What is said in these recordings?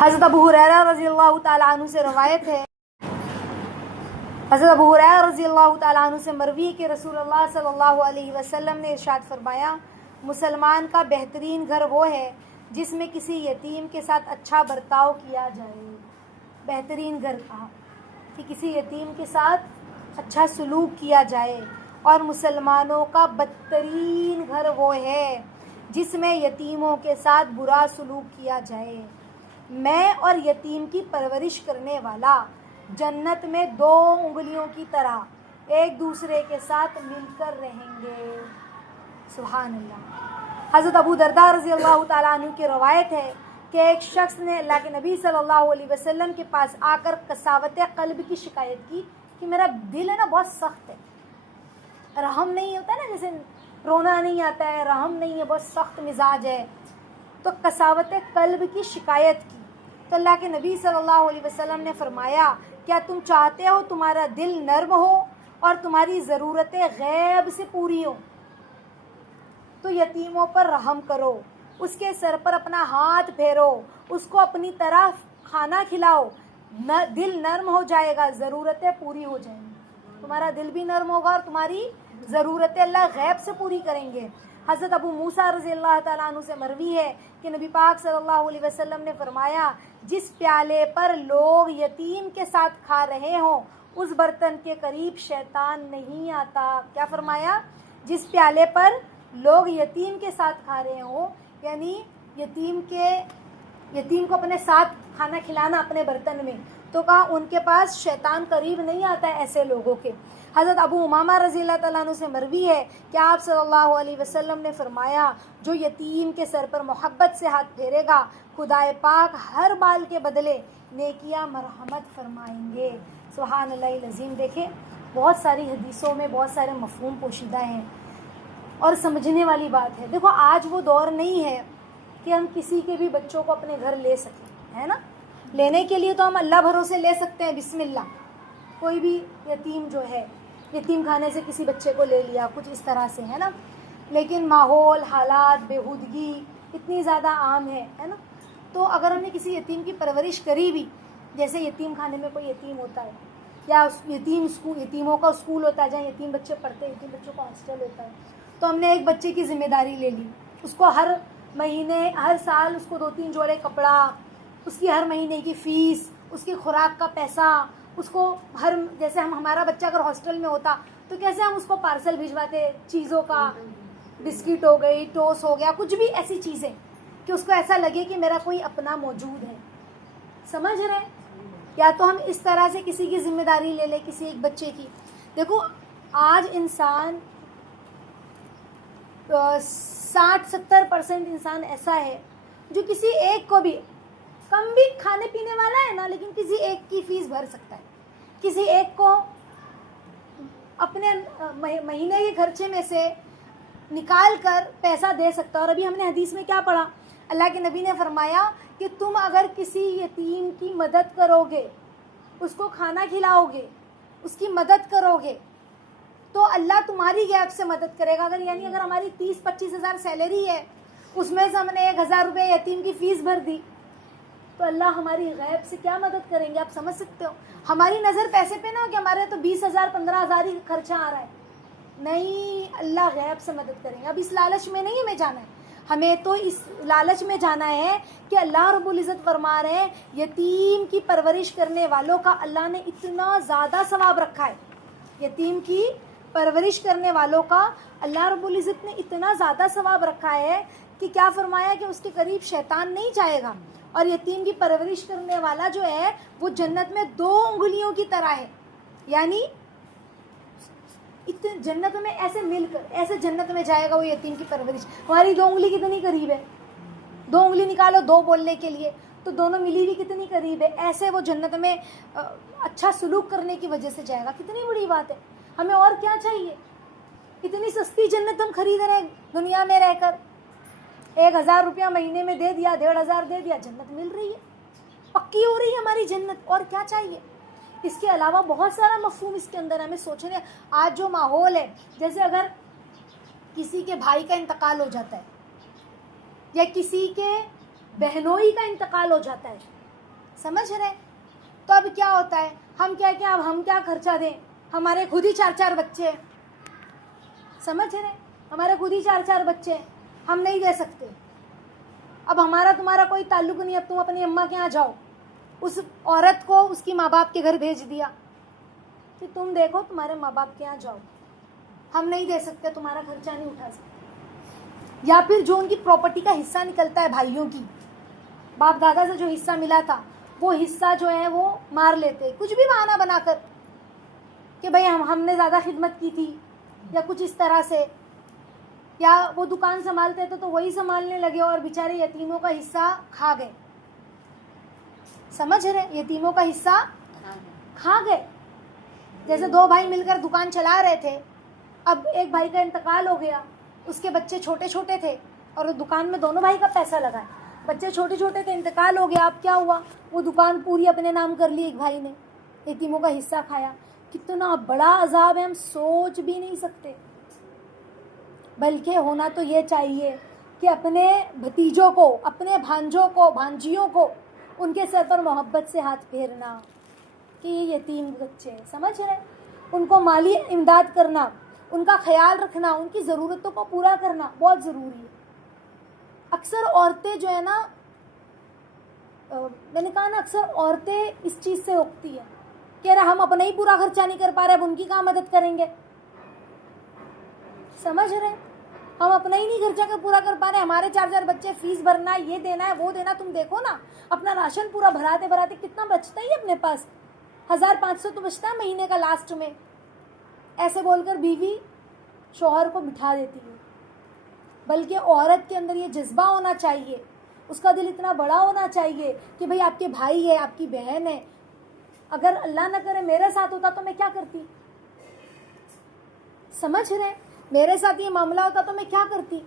حضرت ابو ہریرہ رضی اللہ تعالیٰ عنہ سے روایت ہے، حضرت ابو ہریرہ رضی اللہ تعالیٰ عنہ سے مروی ہے کہ رسول اللہ صلی اللہ علیہ وسلم نے ارشاد فرمایا، مسلمان کا بہترین گھر وہ ہے جس میں کسی یتیم کے ساتھ اچھا برتاؤ کیا جائے۔ بہترین گھر کہا کہ کسی یتیم کے ساتھ اچھا سلوک کیا جائے، اور مسلمانوں کا بدترین گھر وہ ہے جس میں یتیموں کے ساتھ برا سلوک کیا جائے۔ میں اور یتیم کی پرورش کرنے والا جنت میں 2 انگلیوں کی طرح ایک دوسرے کے ساتھ مل کر رہیں گے۔ سبحان اللہ۔ حضرت ابو درداء رضی اللہ تعالیٰ عنہ کی روایت ہے کہ ایک شخص نے اللہ کے نبی صلی اللہ علیہ وسلم کے پاس آ کر قساوت قلب کی شکایت کی کہ میرا دل ہے نا بہت سخت ہے، رحم نہیں ہوتا نا، جیسے رونا نہیں آتا ہے، رحم نہیں ہے، بہت سخت مزاج ہے، تو قساوت قلب کی شکایت کی۔ تو اللہ کے نبی صلی اللہ علیہ وسلم نے فرمایا، کیا تم چاہتے ہو تمہارا دل نرم ہو اور تمہاری ضرورتیں غیب سے پوری ہو؟ تو یتیموں پر رحم کرو، اس کے سر پر اپنا ہاتھ پھیرو، اس کو اپنی طرف کھانا کھلاؤ، دل نرم ہو جائے گا، ضرورتیں پوری ہو جائیں گی، تمہارا دل بھی نرم ہوگا اور تمہاری ضرورتیں اللہ غیب سے پوری کریں گے۔ حضرت ابو موسیٰ رضی اللہ تعالیٰ عنہ سے مروی ہے کہ نبی پاک صلی اللہ علیہ وسلم نے فرمایا، جس پیالے پر لوگ یتیم کے ساتھ کھا رہے ہوں اس برتن کے قریب شیطان نہیں آتا۔ کیا فرمایا؟ جس پیالے پر لوگ یتیم کے ساتھ کھا رہے ہوں، یعنی یتیم کو اپنے ساتھ کھانا کھلانا اپنے برتن میں، تو کہا ان کے پاس شیطان قریب نہیں آتا ہے ایسے لوگوں کے۔ حضرت ابو امامہ رضی اللہ تعالیٰ عنہ سے مروی ہے کہ آپ صلی اللہ علیہ وسلم نے فرمایا، جو یتیم کے سر پر محبت سے ہاتھ پھیرے گا، خدائے پاک ہر بال کے بدلے نیکیاں مرحمت فرمائیں گے۔ سبحان اللہ العظیم۔ دیکھیں بہت ساری حدیثوں میں بہت سارے مفہوم پوشیدہ ہیں اور سمجھنے والی بات ہے۔ دیکھو آج وہ دور نہیں ہے کہ ہم کسی کے بھی بچوں کو اپنے گھر لے سکیں، ہے نا؟ لینے کے لیے تو ہم اللہ بھروسے لے سکتے ہیں، بسم اللہ، کوئی بھی یتیم جو ہے، یتیم خانے سے کسی بچے کو لے لیا، کچھ اس طرح سے، ہے نا؟ لیکن ماحول، حالات، بےہودگی اتنی زیادہ عام ہے نا؟ تو اگر ہم نے کسی یتیم کی پرورش کری بھی، جیسے یتیم خانے میں کوئی یتیم ہوتا ہے یا یتیموں کا اسکول ہوتا ہے جہاں یتیم بچے پڑھتے ہیں، یتیم بچوں کا ہاسٹل ہوتا ہے، تو ہم نے ایک بچے کی ذمہ داری لے لی، اس کو ہر مہینے، ہر سال اس کو 2-3 جوڑے کپڑا، اس کی ہر مہینے کی فیس، اس کی خوراک کا پیسہ، اس کو جیسے ہمارا بچہ اگر ہاسٹل میں ہوتا تو کیسے ہم اس کو پارسل بھجواتے چیزوں کا، بسکٹ ہو گئی، ٹوس ہو گیا، کچھ بھی ایسی چیزیں کہ اس کو ایسا لگے کہ میرا کوئی اپنا موجود ہے۔ سمجھ رہے؟ یا تو ہم اس طرح سے کسی کی ذمہ داری لے لیں، کسی ایک بچے کی۔ دیکھو آج انسان 60-70% انسان ایسا ہے جو کسی ایک کو بھی، کم بھی کھانے پینے والا ہے نا، لیکن کسی ایک کی فیس بھر سکتا ہے، کسی ایک کو اپنے مہینے کے خرچے میں سے نکال کر پیسہ دے سکتا ہے۔ اور ابھی ہم نے حدیث میں کیا پڑھا؟ اللہ کے نبی نے فرمایا کہ تم اگر کسی یتیم کی مدد کرو گے، اس کو کھانا کھلاؤ گے، اس کی مدد کرو گے، تو اللہ تمہاری غیب سے مدد کرے گا۔ اگر ہماری 30-25 ہزار سیلری ہے، اس میں سے ہم نے 1,000 روپے یتیم کی فیس بھر دی، تو اللہ ہماری غیب سے کیا مدد کریں گے؟ آپ سمجھ سکتے ہو؟ ہماری نظر پیسے پہ نہ ہو کہ ہمارے تو 20,000 15,000 ہی خرچہ آ رہا ہے، نہیں، اللہ غیب سے مدد کریں گے۔ اب اس لالچ میں نہیں ہمیں جانا ہے، ہمیں تو اس لالچ میں جانا ہے کہ اللہ رب العزت فرما رہے ہیں، یتیم کی پرورش کرنے والوں کا اللہ نے اتنا زیادہ ثواب رکھا ہے، یتیم کی پرورش کرنے والوں کا اللہ رب العزت نے اتنا زیادہ ثواب رکھا ہے کہ کیا فرمایا کہ اس کے قریب شیطان نہیں جائے گا، اور یتیم کی پرورش کرنے والا جو ہے وہ جنت میں 2 انگلیوں کی طرح ہے، یعنی جنت میں ایسے مل کر، ایسے جنت میں جائے گا وہ یتیم کی پرورش۔ ہماری 2 انگلی کتنی قریب ہے، 2 انگلی نکالو 2 بولنے کے لیے، تو دونوں ملی ہوئی کتنی قریب ہے، ایسے وہ جنت میں اچھا سلوک کرنے کی وجہ سے جائے گا۔ کتنی بڑی بات ہے، ہمیں اور کیا چاہیے؟ اتنی سستی جنت ہم خرید رہے ہیں دنیا میں رہ کر، 1,000 روپیہ مہینے میں دے دیا، 1,500 دے دیا، جنت مل رہی ہے، پکی ہو رہی ہے ہماری جنت، اور کیا چاہیے؟ اس کے علاوہ بہت سارا مفہوم اس کے اندر ہمیں سوچنے۔ آج جو ماحول ہے، جیسے اگر کسی کے بھائی کا انتقال ہو جاتا ہے یا کسی کے بہنوئی کا انتقال ہو جاتا ہے، سمجھ رہے؟ تو اب کیا ہوتا ہے، ہم کیا کہ اب ہم کیا خرچہ دیں، ہمارے خود ہی 4 بچے ہیں، سمجھ رہے، ہمارے خود ہی 4 بچے ہیں، ہم نہیں دے سکتے. اب ہمارا تمہارا کوئی تعلق نہیں، اب تم اپنی اماں کے یہاں جاؤ، اس عورت کو اس کی ماں باپ کے گھر بھیج دیا کہ تم دیکھو تمہارے ماں باپ کے یہاں جاؤ، ہم نہیں دے سکتے، تمہارا خرچہ نہیں اٹھا سکتے. یا پھر جو ان کی پراپرٹی کا حصہ نکلتا ہے بھائیوں کی، باپ دادا سے جو حصہ ملا تھا وہ حصہ جو ہے وہ مار لیتے، کچھ بھی بہانہ بنا کر کہ بھئی ہم نے زیادہ خدمت کی تھی یا کچھ اس طرح سے، یا وہ دکان سنبھالتے تھے تو وہی سنبھالنے لگے اور بیچارے یتیموں کا حصہ کھا گئے. سمجھ رہے، یتیموں کا حصہ کھا گئے. جیسے 2 بھائی مل کر دکان چلا رہے تھے، اب ایک بھائی کا انتقال ہو گیا، اس کے بچے چھوٹے چھوٹے تھے اور دکان میں دونوں بھائی کا پیسہ لگا ہے، بچے چھوٹے چھوٹے تھے، انتقال ہو گیا. اب کیا ہوا، وہ دکان پوری اپنے نام کر لی ایک بھائی نے، یتیموں کا حصہ کھایا. کتنا بڑا عذاب ہے، ہم سوچ بھی نہیں سکتے. بلکہ ہونا تو یہ چاہیے کہ اپنے بھتیجوں کو، اپنے بھانجوں کو، بھانجیوں کو ان کے سر پر محبت سے ہاتھ پھیرنا کہ یہ یتیم بچے ہیں، سمجھ رہے، ان کو مالی امداد کرنا، ان کا خیال رکھنا، ان کی ضرورتوں کو پورا کرنا بہت ضروری ہے. اکثر عورتیں جو ہے نا، میں نے کہا نا، اکثر عورتیں اس چیز سے روکتی ہیں کہ ہم اپنا ہی پورا خرچہ نہیں کر پا رہے، اب ان کی کہاں مدد کریں گے. سمجھ رہے، ہم اپنا ہی نہیں خرچہ پورا کر پا رہے، ہمارے 4 بچے، فیس بھرنا ہے، یہ دینا ہے، وہ دینا. تم دیکھو نا اپنا راشن پورا بھراتے بھراتے کتنا بچتا ہی اپنے پاس، 1500 تو بچتا ہے مہینے کا لاسٹ میں. ایسے بول کر بیوی شوہر کو بٹھا دیتی ہے. بلکہ عورت کے اندر یہ جذبہ ہونا چاہیے، اس کا دل اتنا بڑا ہونا چاہیے کہ بھئی آپ کے بھائی ہے، آپ کی بہن ہے، اگر اللہ نہ کرے میرے ساتھ ہوتا تو میں کیا کرتی. سمجھ رہے، میرے ساتھ یہ معاملہ ہوتا تو میں کیا کرتی.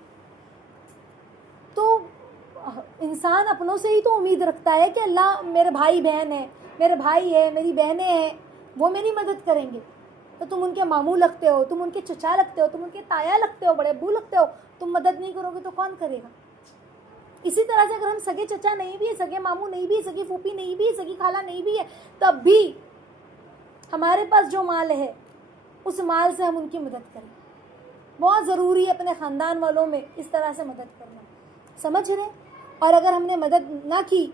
تو انسان اپنوں سے ہی تو امید رکھتا ہے کہ اللہ، میرے بھائی بہن ہیں، میرے بھائی ہیں، میری بہنیں ہیں، وہ میری مدد کریں گے. تو تم ان کے ماموں لگتے ہو، تم ان کے چچا لگتے ہو، تم ان کے تایا لگتے ہو، بڑے ابو لگتے ہو، تم مدد نہیں کرو گے تو کون کرے گا. اسی طرح سے اگر ہم سگے چچا نہیں بھی ہے، سگے ماموں نہیں بھی ہے، سگی پھوپھی نہیں بھی ہے، سگی خالہ نہیں بھی ہے، تب بھی ہمارے پاس جو مال ہے اس مال سے ہم ان کی مدد کریں. بہت ضروری ہے اپنے خاندان والوں میں اس طرح سے مدد کرنا، سمجھ رہے. اور اگر ہم نے مدد نہ کی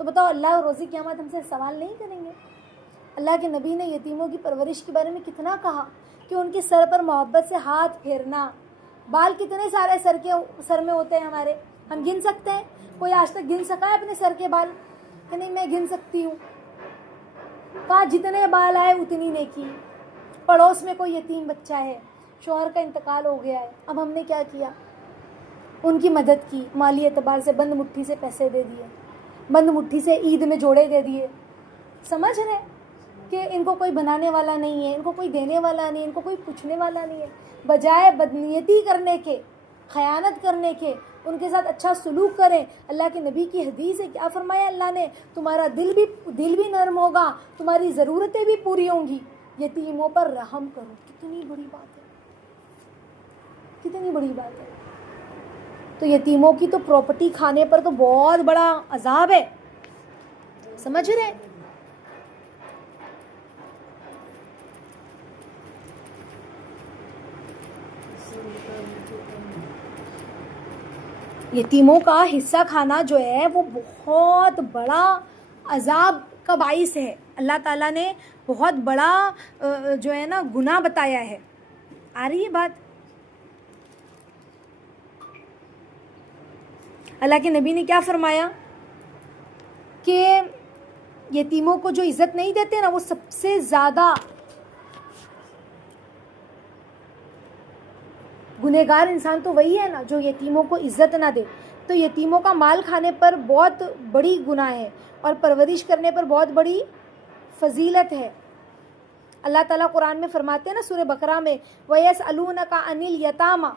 تو بتاؤ اللہ روزی قیامت ہم سے سوال نہیں کریں گے. اللہ کے نبی نے یتیموں کی پرورش کے بارے میں کتنا کہا کہ ان کے سر پر محبت سے ہاتھ پھیرنا. بال کتنے سارے سر میں ہوتے ہیں ہمارے، ہم گن سکتے ہیں؟ کوئی آج تک گن سکا ہے اپنے سر کے بال؟ کہ نہیں میں گن سکتی ہوں. کہا جتنے بال آئے اتنی نیکی. پڑوس میں کوئی یتیم بچہ ہے، شوہر کا انتقال ہو گیا ہے، اب ہم نے کیا کیا، ان کی مدد کی، مالی اعتبار سے بند مٹھی سے پیسے دے دیے، بند مٹھی سے عید میں جوڑے دے دیے. سمجھ رہے کہ ان کو کوئی بنانے والا نہیں ہے، ان کو کوئی دینے والا نہیں ہے، ان کو کوئی پوچھنے والا نہیں ہے. بجائے بدنیتی کرنے کے، خیانت کرنے کے، ان کے ساتھ اچھا سلوک کریں. اللہ کے نبی کی حدیث ہے، کیا فرمایا اللہ نے، تمہارا دل بھی نرم ہوگا، تمہاری ضرورتیں بھی پوری ہوں گی. یتیموں پر رحم کرو. کتنی بڑی بات ہے، کتنی بڑی بات ہے. تو یتیموں کی تو پراپرٹی کھانے پر تو بہت بڑا عذاب ہے، سمجھ رہے. یتیموں کا حصہ کھانا جو ہے وہ بہت بڑا عذاب کا باعث ہے. اللہ تعالیٰ نے بہت بڑا جو ہے نا گناہ بتایا ہے. آ رہی ہے بات؟ اللہ کے نبی نے کیا فرمایا کہ یتیموں کو جو عزت نہیں دیتے نا، وہ سب سے زیادہ گنہگار انسان تو وہی ہے نا جو یتیموں کو عزت نہ دے. تو یتیموں کا مال کھانے پر بہت بڑی گناہ ہے اور پرورش کرنے پر بہت بڑی فضیلت ہے. اللہ تعالیٰ قرآن میں فرماتے ہیں نا سورہ بقرہ میں، وَيَسْأَلُونَكَ عَنِ الْيَتَامَى،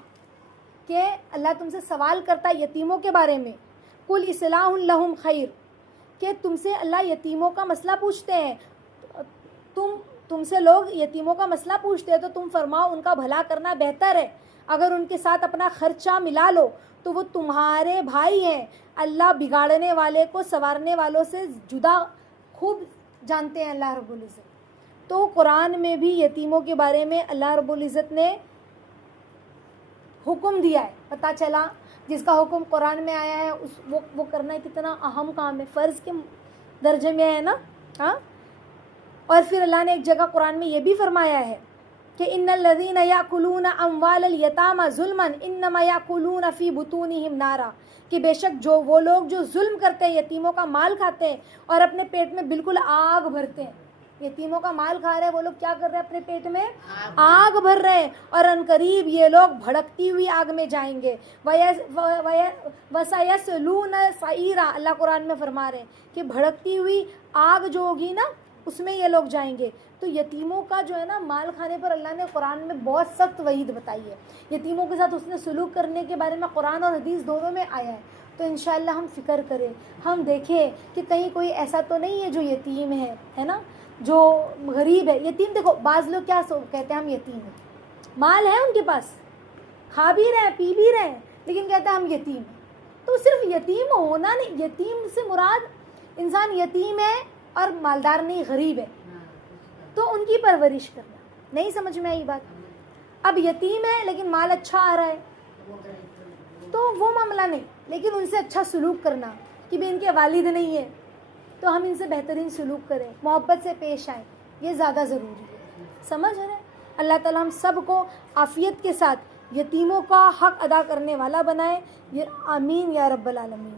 کہ اللہ تم سے سوال کرتا ہے یتیموں کے بارے میں. قُلْ إِصْلَاحٌ لَهُمْ خَيْرٌ، کہ تم سے اللہ یتیموں کا مسئلہ پوچھتے ہیں. تم سے لوگ یتیموں کا مسئلہ پوچھتے ہیں تو تم فرماؤ ان کا بھلا کرنا بہتر ہے. اگر ان کے ساتھ اپنا خرچہ ملا لو تو وہ تمہارے بھائی ہیں. اللہ بگاڑنے والے کو سنوارنے والوں سے جدا خوب جانتے ہیں اللہ رب العزت. تو قرآن میں بھی یتیموں کے بارے میں اللہ رب العزت نے حکم دیا ہے. پتہ چلا جس کا حکم قرآن میں آیا ہے وہ کرنا کتنا اہم کام ہے, فرض کے درجے میں ہے نا. ہاں, اور پھر اللہ نے ایک جگہ قرآن میں یہ بھی فرمایا ہے کہ ان الذین یاکلون اموال الیتامی ظلما انما یاکلون فی بطونہم نارا, کہ بے شک جو وہ لوگ جو ظلم کرتے ہیں, یتیموں کا مال کھاتے ہیں اور اپنے پیٹ میں بالکل آگ بھرتے ہیں. یتیموں کا مال کھا رہے ہیں وہ لوگ, کیا کر رہے ہیں, اپنے پیٹ میں آگ بھر رہے ہیں, اور ان قریب یہ لوگ بھڑکتی ہوئی آگ میں جائیں گے. وَسَيَصْلُونَ سَعِيرًا, اللہ قرآن میں فرما رہے ہیں کہ بھڑکتی ہوئی آگ جو ہوگی نا اس میں یہ لوگ جائیں گے. تو یتیموں کا جو ہے نا مال کھانے پر اللہ نے قرآن میں بہت سخت وعید بتائی ہے. یتیموں کے ساتھ اس نے سلوک کرنے کے بارے میں قرآن اور حدیث دونوں میں آیا ہے. تو انشاءاللہ ہم فکر کریں, ہم دیکھیں کہ کہیں کوئی ایسا تو نہیں ہے جو یتیم ہے نا, جو غریب ہے. یتیم دیکھو بعض لوگ کیا کہتے ہیں, ہم یتیم ہیں, مال ہے ان کے پاس, کھا بھی رہے ہیں پی بھی رہے ہیں, لیکن کہتے ہیں ہم یتیم ہیں. تو صرف یتیم ہونا نہیں, یتیم سے مراد انسان یتیم ہے اور مالدار نہیں, غریب ہے, تو ان کی پرورش کرنا. نہیں سمجھ میں آئی بات؟ اب یتیم ہے لیکن مال اچھا آ رہا ہے تو وہ معاملہ نہیں, لیکن ان سے اچھا سلوک کرنا کہ بھی ان کے والد نہیں ہے تو ہم ان سے بہترین سلوک کریں, محبت سے پیش آئیں, یہ زیادہ ضروری ہے. سمجھ رہے ہیں؟ اللہ تعالیٰ ہم سب کو عافیت کے ساتھ یتیموں کا حق ادا کرنے والا بنائے. یہ آمین یا رب العالمین.